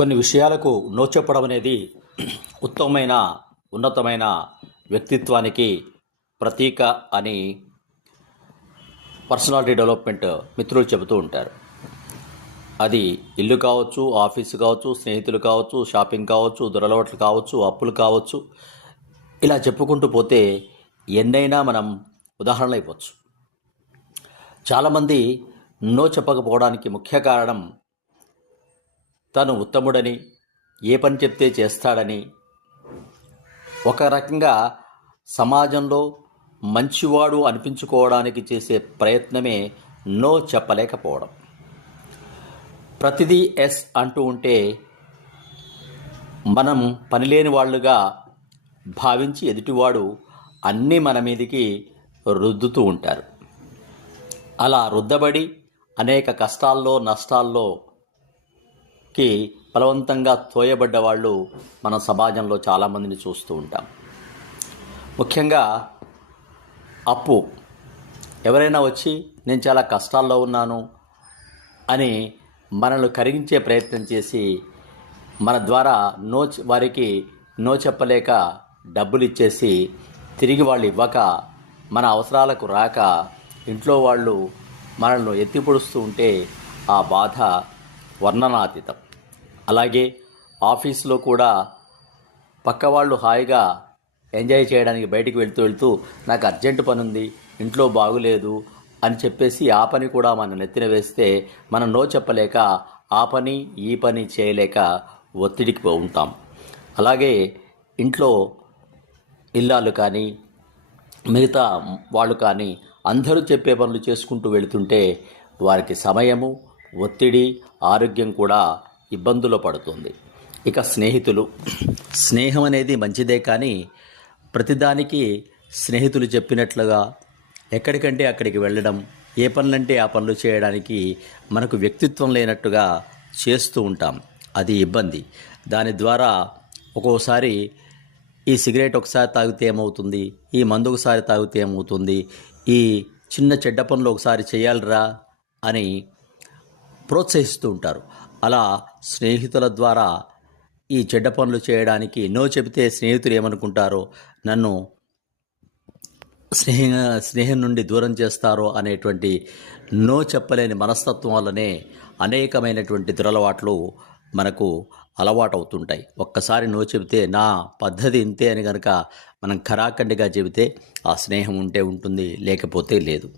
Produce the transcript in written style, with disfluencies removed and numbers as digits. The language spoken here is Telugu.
కొన్ని విషయాలకు నో చెప్పడం అనేది ఉత్తమమైన ఉన్నతమైన వ్యక్తిత్వానికి ప్రతీక అని పర్సనాలిటీ డెవలప్మెంట్ మిత్రులు చెబుతూ ఉంటారు. అది ఇల్లు కావచ్చు, ఆఫీసు కావచ్చు, స్నేహితులు కావచ్చు, షాపింగ్ కావచ్చు, దురలవాట్లు కావచ్చు, అప్పులు కావచ్చు, ఇలా చెప్పుకుంటూ పోతే ఎన్నైనా మనం ఉదాహరణలు ఇవ్వచ్చు. చాలామంది నో చెప్పకపోవడానికి ముఖ్య కారణం తను ఉత్తముడని, ఏ పని చెప్తే చేస్తాడని, ఒక రకంగా సమాజంలో మంచివాడు అనిపించుకోవడానికి చేసే ప్రయత్నమే నో చెప్పలేకపోవడం. ప్రతిదీ ఎస్ అంటూ ఉంటే మనం పనిలేని వాళ్ళుగా భావించి ఎదుటివాడు అన్నీ మన మీదికి రుద్దుతూ ఉంటారు. అలా రుద్దబడి అనేక కష్టాల్లో నష్టాల్లోకి బలవంతంగా తోయబడ్డ వాళ్ళు మన సమాజంలో చాలామందిని చూస్తూ ఉంటాం. ముఖ్యంగా అప్పు, ఎవరైనా వచ్చి నేను చాలా కష్టాల్లో ఉన్నాను అని మనల్ని కరిగించే ప్రయత్నం చేసి మన ద్వారా వారికి నో చెప్పలేక డబ్బులు ఇచ్చేసి తిరిగి వాళ్ళు ఇవ్వక, మన అవసరాలకు రాక ఇంట్లో వాళ్ళు మనల్ని ఎత్తిపొడుస్తూ ఉంటే ఆ బాధ వర్ణనాతీతం. అలాగే ఆఫీసులో కూడా పక్క వాళ్ళు హాయిగా ఎంజాయ్ చేయడానికి బయటికి వెళ్తూ నాకు అర్జెంటు పని ఉంది, ఇంట్లో బాగులేదు అని చెప్పేసి ఆ పని కూడా మనం నెత్తిన వేస్తే మనం నో చెప్పలేక ఆ పని ఈ పని చేయలేక ఒత్తిడికి ఉంటాం. అలాగే ఇంట్లో ఇల్లాలు కానీ మిగతా వాళ్ళు కానీ అందరూ చెప్పే పనులు చేసుకుంటూ వెళుతుంటే వారికి సమయము, ఒత్తిడి, ఆరోగ్యం కూడా ఇబ్బందులు పడుతుంది. ఇక స్నేహం అనేది మంచిదే, కానీ ప్రతిదానికి స్నేహితులు చెప్పినట్లుగా ఎక్కడికంటే అక్కడికి వెళ్ళడం, ఏ పనులంటే ఆ పనులు చేయడానికి మనకు వ్యక్తిత్వం లేనట్టుగా చేస్తూ ఉంటాం. అది ఇబ్బంది. దాని ద్వారా ఒక్కోసారి ఈ సిగరెట్ ఒకసారి తాగితే ఏమవుతుంది, ఈ మందు ఒకసారి తాగితే ఏమవుతుంది, ఈ చిన్న చెడ్డ పనులు ఒకసారి చేయాలిరా అని ప్రోత్సహిస్తూ ఉంటారు. అలా స్నేహితుల ద్వారా ఈ చెడ్డ పనులు చేయడానికి నో చెబితే స్నేహితులు ఏమనుకుంటారో, నన్ను స్నేహం నుండి దూరం చేస్తారో అనేటువంటి నో చెప్పలేని మనస్తత్వం వల్లనే అనేకమైనటువంటి దురలవాట్లు మనకు అలవాటవుతుంటాయి. ఒక్కసారి నో చెబితే నా పద్ధతి ఇంతే అని కనుక మనం ఖరాఖండిగా చెబితే ఆ స్నేహం ఉంటే ఉంటుంది, లేకపోతే లేదు.